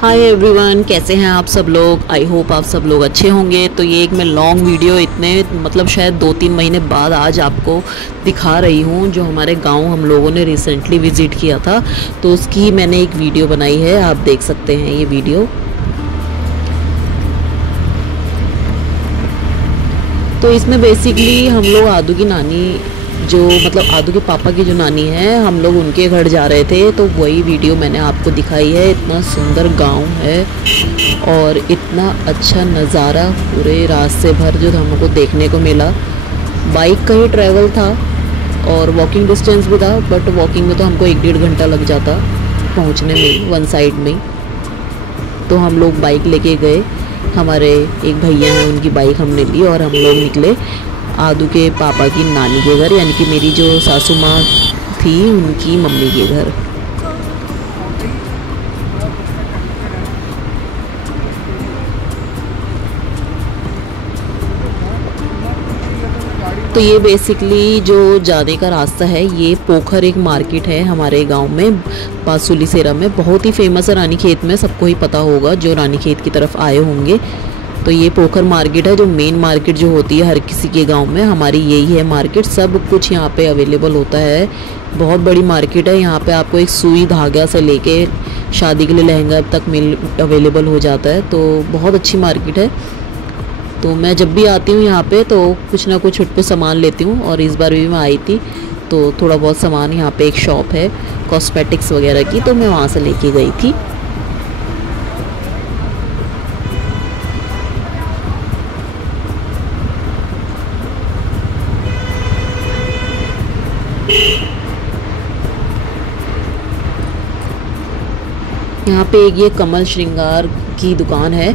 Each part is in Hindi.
हाय एवरीवन, कैसे हैं आप सब लोग। आई होप आप सब लोग अच्छे होंगे। तो ये एक मैं लॉन्ग वीडियो इतने मतलब शायद 2-3 महीने बाद आज आपको दिखा रही हूँ, जो हमारे गांव हम लोगों ने रिसेंटली विज़िट किया था। तो उसकी मैंने एक वीडियो बनाई है, आप देख सकते हैं ये वीडियो। तो इसमें बेसिकली हम लोग आदू की नानी जो मतलब आदू के पापा की जो नानी है, हम लोग उनके घर जा रहे थे। तो वही वीडियो मैंने आपको दिखाई है। इतना सुंदर गांव है और इतना अच्छा नज़ारा पूरे रास्ते भर जो हमको देखने को मिला। बाइक का ही ट्रैवल था और वॉकिंग डिस्टेंस भी था, बट वॉकिंग में तो हमको 1-1.5 घंटा लग जाता पहुंचने में, वन साइड में। तो हम लोग बाइक लेके गए, हमारे एक भैया हैं उनकी बाइक हमने ली और हम लोग निकले आदू के पापा की नानी के घर, यानी कि मेरी जो सासू माँ थी उनकी मम्मी के घर। तो ये बेसिकली जो जाने का रास्ता है, ये पोखर एक मार्केट है हमारे गांव में, बासुली सेरा में। बहुत ही फेमस है रानीखेत में, सबको ही पता होगा जो रानीखेत की तरफ आए होंगे। तो ये पोखर मार्केट है, जो मेन मार्केट जो होती है हर किसी के गांव में, हमारी यही है मार्केट। सब कुछ यहाँ पे अवेलेबल होता है। बहुत बड़ी मार्केट है। यहाँ पे आपको एक सुई धागा से लेके शादी के लिए लहंगा तक अवेलेबल हो जाता है। तो बहुत अच्छी मार्केट है। तो मैं जब भी आती हूँ यहाँ पे तो कुछ ना कुछ छुट पे सामान लेती हूँ, और इस बार भी मैं आई थी तो थोड़ा बहुत सामान, यहाँ पे एक शॉप है कॉस्मेटिक्स वगैरह की, तो मैं वहाँ से लेके गई थी। यहाँ पे एक ये कमल श्रृंगार की दुकान है,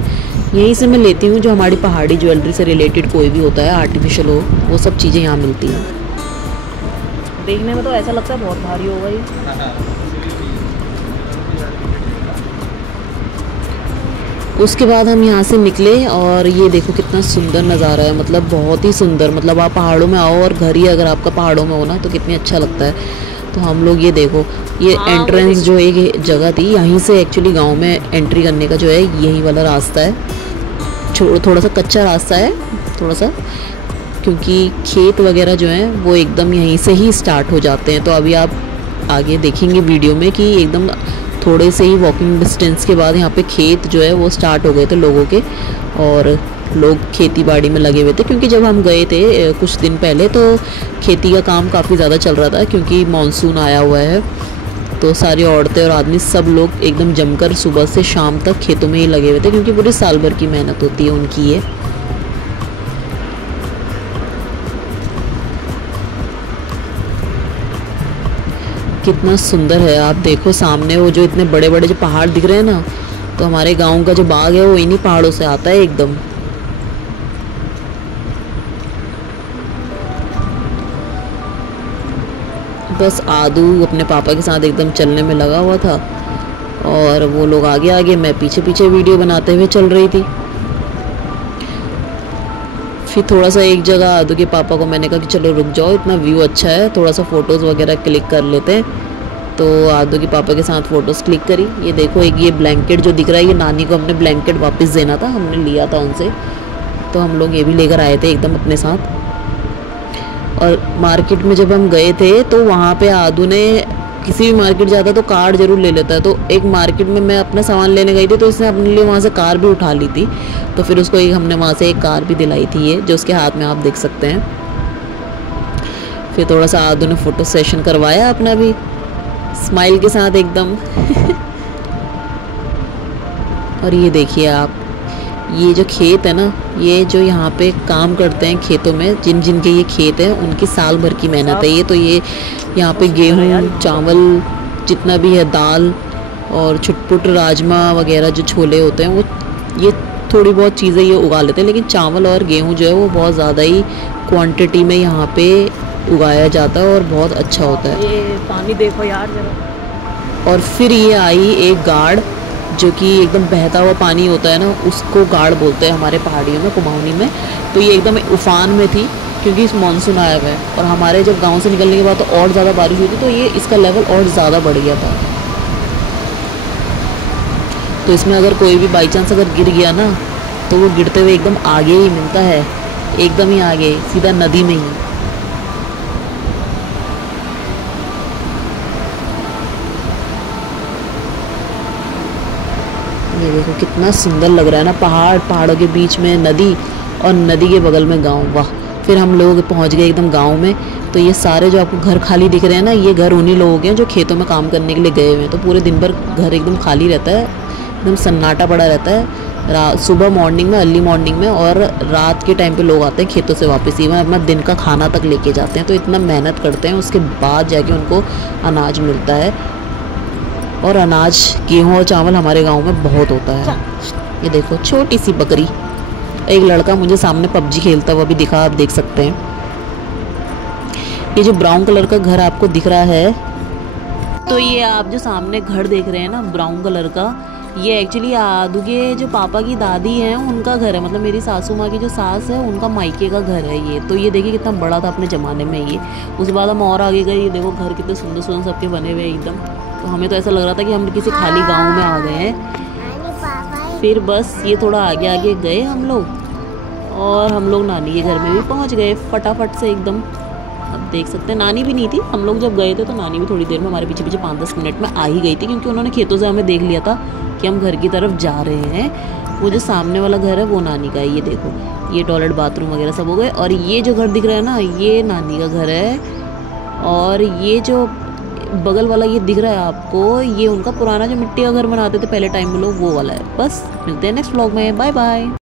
यहीं से मैं लेती हूँ जो हमारी पहाड़ी ज्वेलरी से रिलेटेड कोई भी होता है, आर्टिफिशियल हो, वो सब चीज़ें यहाँ मिलती हैं। देखने में तो ऐसा लगता है बहुत भारी होगा ये। उसके बाद हम यहाँ से निकले और ये देखो कितना सुंदर नज़ारा है, मतलब बहुत ही सुंदर। मतलब आप पहाड़ों में आओ और घर ही अगर आपका पहाड़ों में हो ना, तो कितनी अच्छा लगता है। तो हम लोग ये देखो, ये एंट्रेंस जो एक जगह थी, यहीं से एक्चुअली गांव में एंट्री करने का जो है यही वाला रास्ता है। थोड़ा सा कच्चा रास्ता है, थोड़ा सा, क्योंकि खेत वगैरह जो हैं वो एकदम यहीं से ही स्टार्ट हो जाते हैं। तो अभी आप आगे देखेंगे वीडियो में कि एकदम थोड़े से ही वॉकिंग डिस्टेंस के बाद यहाँ पे खेत जो है वो स्टार्ट हो गए थे लोगों के, और लोग खेती बाड़ी में लगे हुए थे। क्योंकि जब हम गए थे कुछ दिन पहले तो खेती का काम काफ़ी ज़्यादा चल रहा था, क्योंकि मानसून आया हुआ है। तो सारी औरतें और आदमी सब लोग एकदम जमकर सुबह से शाम तक खेतों में ही लगे हुए थे, क्योंकि पूरे साल भर की मेहनत होती है उनकी ये। कितना सुंदर है, आप देखो सामने वो जो इतने बड़े बड़े जो पहाड़ दिख रहे हैं ना, तो हमारे गांव का जो बाग है वो इन्हीं पहाड़ों से आता है एकदम। बस आदू अपने पापा के साथ एकदम चलने में लगा हुआ था, और वो लोग आगे आगे, मैं पीछे पीछे वीडियो बनाते हुए चल रही थी। फिर थोड़ा सा एक जगह आदू के पापा को मैंने कहा कि चलो रुक जाओ, इतना व्यू अच्छा है, थोड़ा सा फ़ोटोज़ वगैरह क्लिक कर लेते हैं। तो आदू के पापा के साथ फ़ोटोज़ क्लिक करी। ये देखो, एक ये ब्लैंकेट जो दिख रहा है, ये नानी को हमने ब्लैंकेट वापस देना था, हमने लिया था उनसे, तो हम लोग ये भी लेकर आए थे एकदम अपने साथ। और मार्केट में जब हम गए थे तो वहाँ पे आदू ने, किसी भी मार्केट जाता तो कार ज़रूर ले लेता है। तो एक मार्केट में मैं अपना सामान लेने गई थी, तो इसने अपने लिए वहाँ से कार भी उठा ली थी। तो फिर उसको हमने वहाँ से एक कार भी दिलाई थी, ये जो उसके हाथ में आप देख सकते हैं। फिर थोड़ा सा आदू ने फ़ोटो सेशन करवाया अपना भी, स्माइल के साथ एकदम। और ये देखिए आप, ये जो खेत है ना, ये जो यहाँ पे काम करते हैं खेतों में, जिन जिन के ये खेत हैं उनकी साल भर की मेहनत है ये। तो ये यहाँ पे गेहूँ, चावल, जितना भी है, दाल और छुटपुट राजमा वगैरह जो छोले होते हैं, वो ये थोड़ी बहुत चीज़ें ये उगा लेते हैं। लेकिन चावल और गेहूँ जो है वो बहुत ज़्यादा ही क्वांटिटी में यहाँ पे उगाया जाता है और बहुत अच्छा होता है। ये पानी देखो यार जरा। और फिर ये आई एक गाड़, जो कि एकदम बहता हुआ पानी होता है ना, उसको गाड़ बोलते हैं हमारे पहाड़ियों में, कुमाऊनी में। तो ये एकदम उफान में थी, क्योंकि इस मानसून आया हुआ है, और हमारे जब गांव से निकलने के बाद तो और ज़्यादा बारिश हुई थी, तो ये इसका लेवल और ज़्यादा बढ़ गया था। तो इसमें अगर कोई भी बाई चांस अगर गिर गया ना तो वो गिरते हुए एकदम आगे ही मिलता है, एकदम ही आगे, सीधा नदी में ही। ये देखो कितना सुंदर लग रहा है ना, पहाड़, पहाड़ों के बीच में नदी और नदी के बगल में गांव। वाह। फिर हम लोग पहुंच गए एकदम गांव में। तो ये सारे जो आपको घर खाली दिख रहे हैं ना, ये घर उन्हीं लोगों के हैं जो खेतों में काम करने के लिए गए हुए हैं। तो पूरे दिन भर घर एकदम खाली रहता है, एकदम सन्नाटा पड़ा रहता है। सुबह मॉर्निंग में, अर्ली मॉर्निंग में, और रात के टाइम पे लोग आते हैं खेतों से वापस, इवन अपना दिन का खाना तक लेके जाते हैं। तो इतना मेहनत करते हैं, उसके बाद जाके उनको अनाज मिलता है। और अनाज, गेहूँ और चावल हमारे गांव में बहुत होता है। ये देखो छोटी सी बकरी। एक लड़का मुझे सामने पबजी खेलता हुआ भी दिखा, आप देख सकते हैं। ये जो ब्राउन कलर का घर आपको दिख रहा है, तो ये आप जो सामने घर देख रहे हैं ना ब्राउन कलर का, ये एक्चुअली आदू के जो पापा की दादी हैं उनका घर है। मतलब मेरी सासू माँ की जो सास है उनका मायके का घर है ये। तो ये देखिए कितना बड़ा था अपने ज़माने में ये। उसके बाद हम और आगे गए, ये देखो घर कितने सुंदर सुंदर सबके बने हुए एकदम। तो हमें तो ऐसा लग रहा था कि हम किसी खाली गाँव में आ गए हैं। फिर बस ये थोड़ा आगे आगे गए हम लोग, और हम लोग नानी के घर में भी पहुँच गए फटाफट से एकदम। अब देख सकते हैं नानी भी नहीं थी, हम लोग जब गए थे तो नानी भी थोड़ी देर में हमारे पीछे पीछे 5-10 मिनट में आ ही गई थी, क्योंकि उन्होंने खेतों से हमें देख लिया था कि हम घर की तरफ जा रहे हैं। वो जो सामने वाला घर है वो नानी का है। ये देखो, ये टॉयलेट बाथरूम वगैरह सब हो गए। और ये जो घर दिख रहा है ना, ये नानी का घर है। और ये जो बगल वाला ये दिख रहा है आपको, ये उनका पुराना जो मिट्टी का घर बनाते थे पहले टाइम में लोग, वो वाला है। बस मिलते हैं नेक्स्ट व्लॉग में, बाय बाय।